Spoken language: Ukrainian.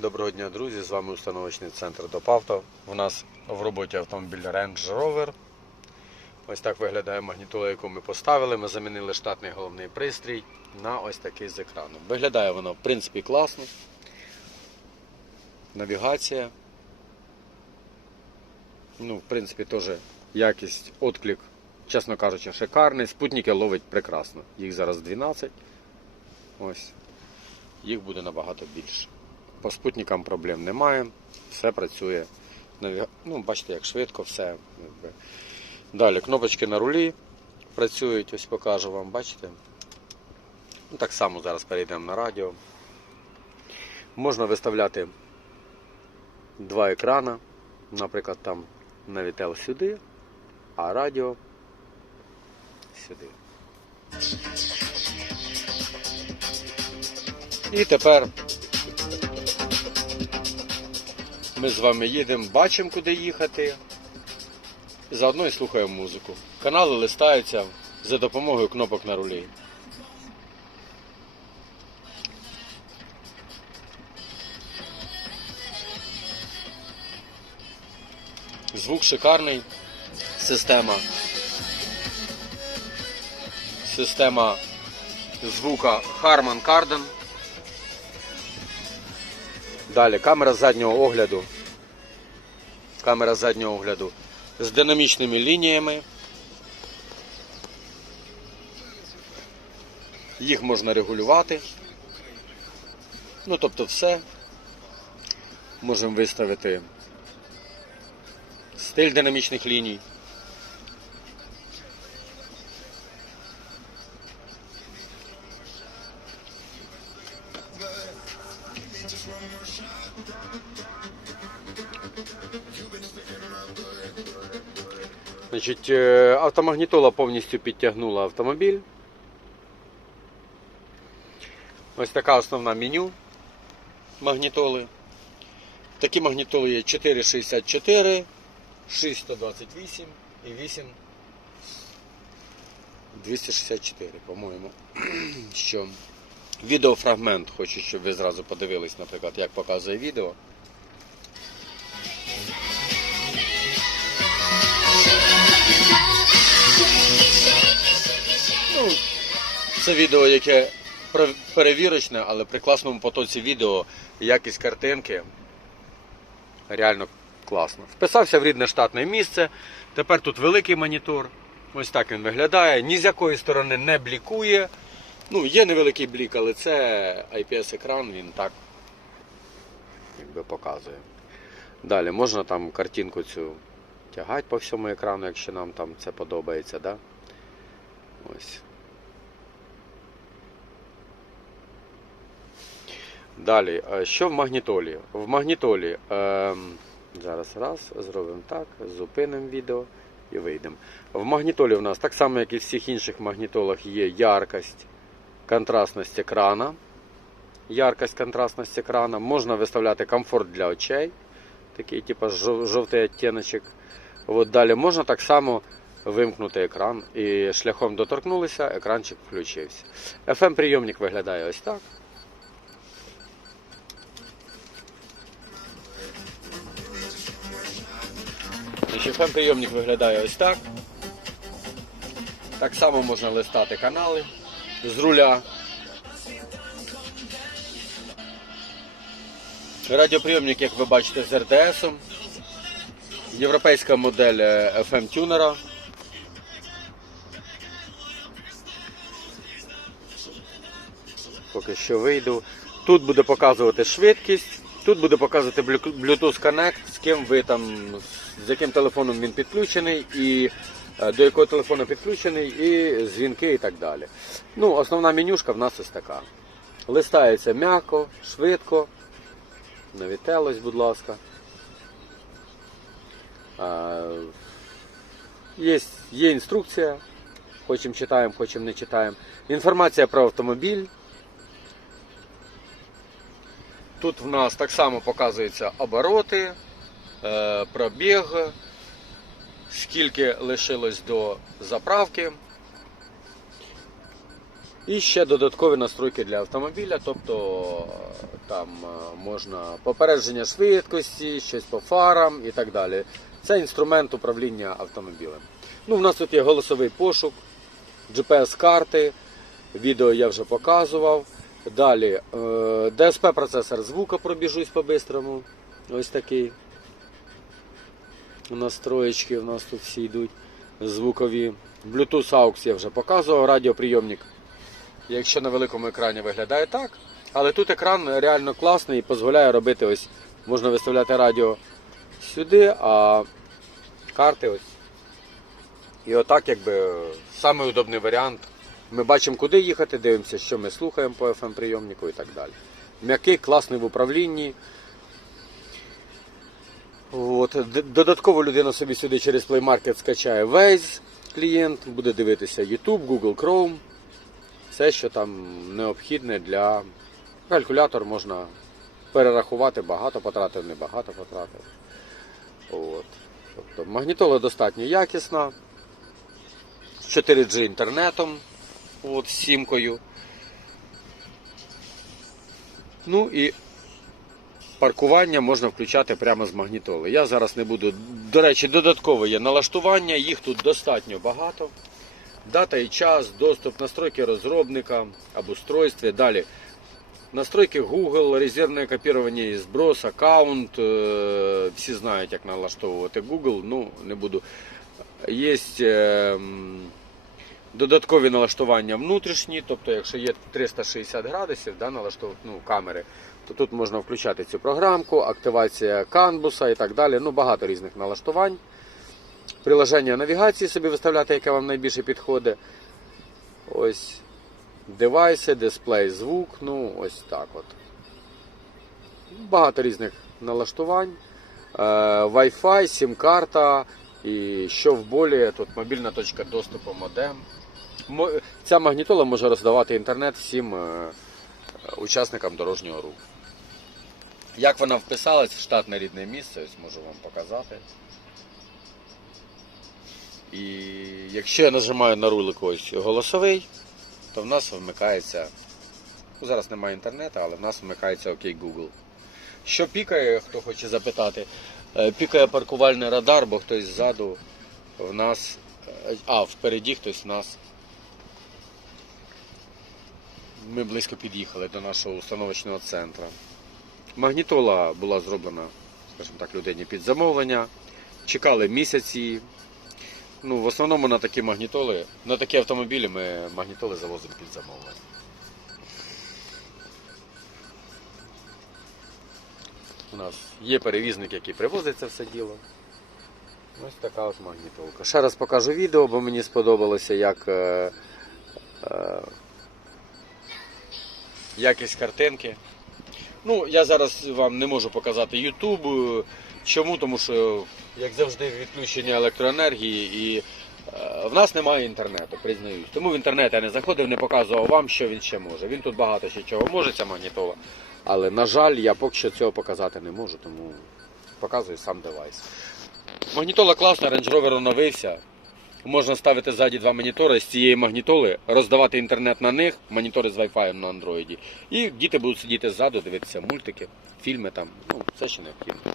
Доброго дня, друзі! З вами установочний центр ДОПАВТО. У нас в роботі автомобіль Range Rover. Ось так виглядає магнітола, яку ми поставили. Ми замінили штатний головний пристрій на ось такий з екраном. Виглядає воно, в принципі, класно. Навігація. Ну, в принципі, теж якість, отклик, чесно кажучи, шикарний. Спутники ловить прекрасно. Їх зараз 12. Ось. Їх буде набагато більше. По спутникам проблем немає, все працює. Ну, бачите, як швидко все. Далі кнопочки на рулі працюють, ось покажу вам, бачите? Ну, так само зараз перейдемо на радіо. Можна виставляти два екрана. Наприклад, там Navitel сюди, а радіо сюди. І тепер ми з вами їдемо, бачимо, куди їхати. Заодно і слухаємо музику. Канали листаються за допомогою кнопок на рулі. Звук шикарний. Система. Система звука Harman Kardon. Далі камера заднього огляду. Камера заднього огляду з динамічними лініями. Їх можна регулювати. Ну, тобто все. Можемо виставити стиль динамічних ліній. Значить, е, автомагнітола повністю підтягнула автомобіль. Ось така основна меню магнітоли. Такі магнітоли є 464, 6128 і 8 264, по-моєму. Що відеофрагмент хочу, щоб ви зразу подивились, наприклад, як показує відео. Це відео, яке перевірочне, але при класному потоці відео якість картинки реально класно. Вписався в рідне штатне місце. Тепер тут великий монітор. Ось так він виглядає. Ні з якої сторони не блікує. Ну, є невеликий блік, але це IPS-екран, він так якби показує. Далі можна там картинку цю тягати по всьому екрану, якщо нам там це подобається. Да? Ось. Далі, е, що в магнітолі? В магнітолі ем, зараз раз, зробимо так, зупинимо відео і вийдемо. В магнітолі в нас так само, як і в всіх інших магнітолах, є яркость, контрастність екрана. Яркость, контрастність екрана. Можна виставляти комфорт для очей. Такий, типу, жовтий відтіночок. От далі можна так само вимкнути екран і шляхом доторкнулися, екранчик включився. FM прийомник виглядає ось так. FM прийомник виглядає ось так. Так само можна листати канали з руля. Радіоприйомник, як ви бачите, з РДСом. Європейська модель е, FM тюнера. Поки що вийду. Тут буде показувати швидкість, тут буде показувати Bluetooth Connect, з ким ви там, з яким телефоном він підключений, і е, до якого телефону підключений, і дзвінки і так далі. Ну, основна менюшка в нас ось така. Листається м'яко, швидко. Навітелось, будь ласка. Є, є інструкція. Хочемо читаємо, хочемо не читаємо. Інформація про автомобіль. Тут в нас так само показуються обороти, пробіг, скільки лишилось до заправки. І ще додаткові настройки для автомобіля, тобто е, там е, можна попередження швидкості, щось по фарам і так далі. Це інструмент управління автомобілем. Ну, у нас тут є голосовий пошук, GPS-карти, відео я вже показував. Далі е, DSP-процесор звука пробіжусь по-бистрому. Ось такий. Настроєчки у нас тут всі йдуть звукові. Bluetooth AUX я вже показував, радіоприйомник. Якщо на великому екрані виглядає так. Але тут екран реально класний і дозволяє робити ось, можна виставляти радіо сюди, а карти ось. І отак, якби самий удобний варіант. Ми бачимо, куди їхати, дивимося, що ми слухаємо по FM прийомнику і так далі. М'який, класний в управлінні. От. Додатково людина собі сюди через Play Market скачає Waze клієнт, буде дивитися YouTube, Google Chrome. Все, що там необхідне для калькулятор можна перерахувати, багато потратив, не багато потратив. От. Тобто магнітола достатньо якісна. З 4G інтернетом, от, з сімкою. Ну і паркування можна включати прямо з магнітоли. Я зараз не буду. До речі, додатково є налаштування, їх тут достатньо багато. Дата і час, доступ, настройки розробника, обустройстві. Далі настройки Google, резервне копірування і зброс, аккаунт. е, Всі знають, як налаштовувати Google, ну не буду. Є е, м, додаткові налаштування внутрішні, тобто, якщо є 360 градусів да, налаштов... ну, камери, то тут можна включати цю програмку, активація канбуса і так далі. Ну, багато різних налаштувань. Приложення навігації собі виставляти, яке вам найбільше підходить. Ось девайси, дисплей, звук, ну ось так от. Багато різних налаштувань. Е, Wi-Fi, сім-карта і що в болі, тут мобільна точка доступу модем. Ця магнітола може роздавати інтернет всім е, учасникам дорожнього руху. Як вона вписалась в штатне рідне місце, ось можу вам показати. І якщо я нажимаю на рулик ось голосовий, то в нас вмикається. Ну, зараз немає інтернету, але в нас вмикається ОК Google. Що пікає, хто хоче запитати, Е, пікає паркувальний радар, бо хтось ззаду в нас. е, А, впереді хтось в нас. Ми близько під'їхали до нашого установочного центру. Магнітола була зроблена, скажімо так, людині під замовлення. Чекали місяці. Ну, в основному на такі магнітоли, на такі автомобілі ми магнітоли завозимо під замовлення. У нас є перевізник, який привозить це все діло. Ось така от магнітолка. Ще раз покажу відео, бо мені сподобалося, як е, е, якість картинки. Ну, я зараз вам не можу показати YouTube. Чому? Тому що, як завжди, відключення електроенергії і е, в нас немає інтернету, признаюсь. Тому в інтернет я не заходив, не показував вам, що він ще може. Він тут багато ще чого може, ця магнітола. Але, на жаль, я поки що цього показати не можу, тому показую сам девайс. Магнітола класна, Range Rover оновився. Можна ставити ззаді два монітори з цієї магнітоли, роздавати інтернет на них, монітори з Wi-Fi на Android. І діти будуть сидіти ззаду, дивитися мультики, фільми там, ну, все ще необхідно.